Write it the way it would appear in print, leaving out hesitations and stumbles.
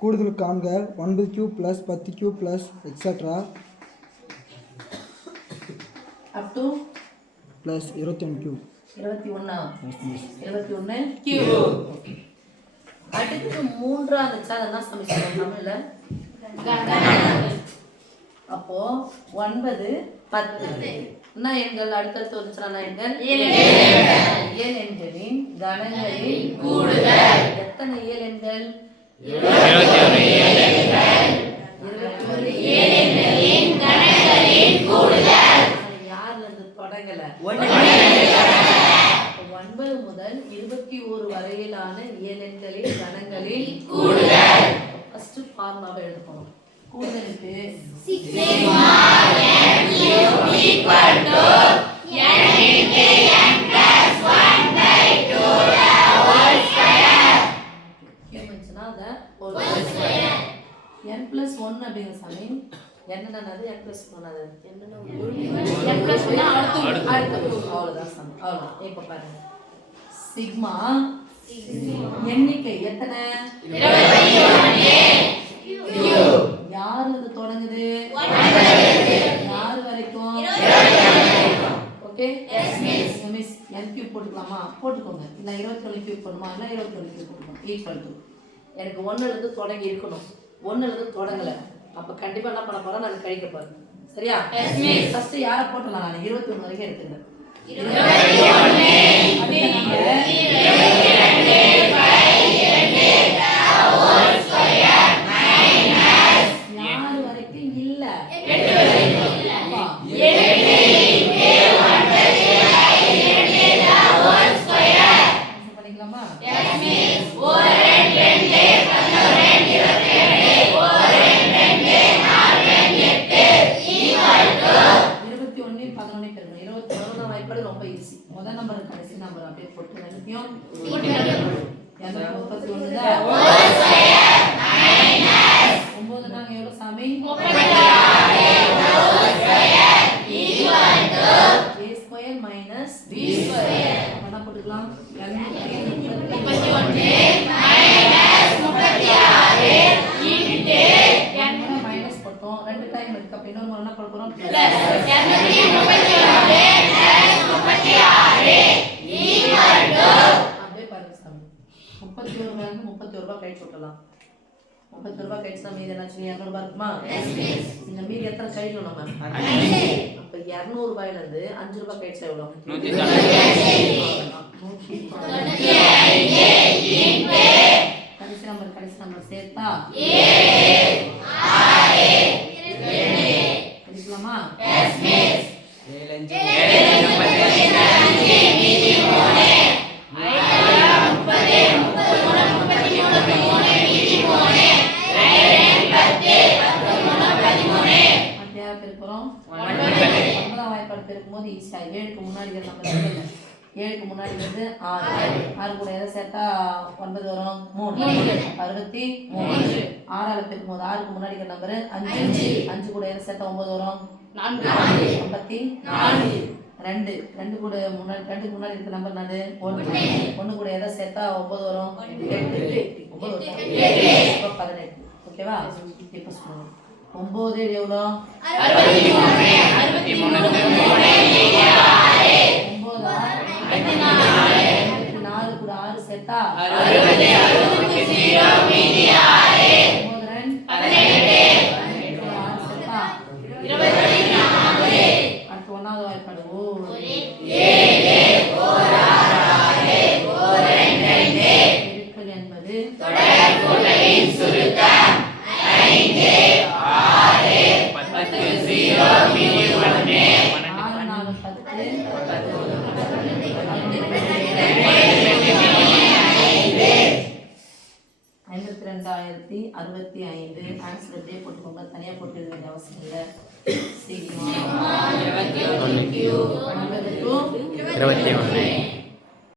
கூடுதல் காண்க 9Q + 10Q + etc. up to plus 21Q 21 Q. அடுத்து மூன்றாவது சாதனா சமீகரணம் தமிழ்ல அப்போ 9 10 என்ன எண்கள் அடுத்தடுத்து வந்துச்சுனா எண்கள் ஏழு எண்களின் கணங்களின் கூடுதல் எத்தனை ஏழு எண்கள் 21 ஏழு எண்கள் 21 ஏழு எண்களின் கணங்களின் கூடுதல் யார்ல இருந்து தொடங்கல 9 முதல் 21 வரையிலான ஏழு எண்களின் கணங்களின் கூடுதல் ஃபர்ஸ்ட் ஃபார்முலாவை எழுதணும் கூடுதலுக்கு sigma n equal to n into n plus 1 by 2 the whole square. கேமன்ஸ்னா the whole square. n plus 1 அப்படிங்க சாமி என்னன்னது n plus 1 அது என்னன்னா n plus 1 அடுத்து அவ்வளவுதான் சாமி அவ்வளவுதான் இப்ப பாருங்க சிக்மா எண்ணிக்கை எத்தனை 21 யார்ல இருந்து தொடங்குது யார் வரைக்கும் okay yes miss n cube போட்டுக்கலாமா போட்டுக்கோங்க இல்ல 21 கியூப் பண்ணுமா இல்ல 21 கியூப் போட்டுக்கோங்க ஈக்குவல் டு எனக்கு 1 ல இருந்து தொடங்கி இருக்கணும் 1 ல இருந்து தொடங்கல அப்ப கண்டிப்பா என்ன பண்ண போறேன் நான் கழிக்க போறேன் சரியா எஸ் மிஸ் ஃபர்ஸ்ட் யாரை போடலாம் நான் 21 வரைக்கும் எடுத்துக்கிறேன் 21 அப்படியே நம்ம 22 by 2 whole square ரொம்ப ஈஸி முதல் நம்பர் கடைசி நம்பர் அப்படியே போட்டு ரெண்டுத்தையும் கூட்டிடணும் 231 தான் ஹோல் ஸ்கொயர் மைனஸ் 9 நாங்க எவ்வளவு சாமி 36 whole square equal to a square minus b square என்ன போட்டுக்கலாம் 231 மைனஸ் 36 இன்டு n மைனஸ் போட்டோம் ரெண்டு டைம் இருக்கு அப்ப இன்னொரு முறை என்ன பண்ண போறோம் பிளஸ் 236 equal to அப்படியே பாருங்க சாமி 31 ரூபாய்க்கு 31 ரூபாய் கழிச்சு விட்டலாம் 31 ரூபாய் கழிச்சா மீதி என்னாச்சு 200 ரூபாய் இருக்குமா எஸ் மிஸ் இந்த மீதி எத்தனை கழிக்கணும் நம்ம 5 அப்ப 200 ரூபாயில இருந்து 5 ரூபாய் கழிச்சா எவ்வளவு 195 கடைசி நம்பர் சேர்த்தா 7 6 2 கழிக்கலாமா எஸ் மிஸ் 7 7க்கு முன்னாடி நம்பர் 7க்கு முன்னாடி வந்து 6 கூட எதை சேர்த்தா 9 வரும் 3 63 6ஆல பெருக்கும் போது 6க்கு முன்னாடி நம்பர் 5 கூட எதை சேர்த்தா 9 வரும் 4 54 2 கூட முன்னாடி 2க்கு முன்னாடி இருக்க நம்பர் என்னது 1 கூட எதை சேர்த்தா 9 வரும் 8 18 ஓகேவா இப்போ சொல்லுங்க 9 எவ்வளோ 63 4 கூட 6 சேர்த்தா 60 மீதி 6 அடுத்து ஒன்னாவது வாய்ப்பாடு பெருக்கல் என்பது தொடர் கூட்டலின் சுருக்கம் 5 6 10 0 மீதி 1 6 4 10 ஆன்சர் அப்படியே போட்டுக்கோங்க தனியா போட்டு எழுத வேண்டிய அவசியம் இல்லை சிக்மா 21 Q 21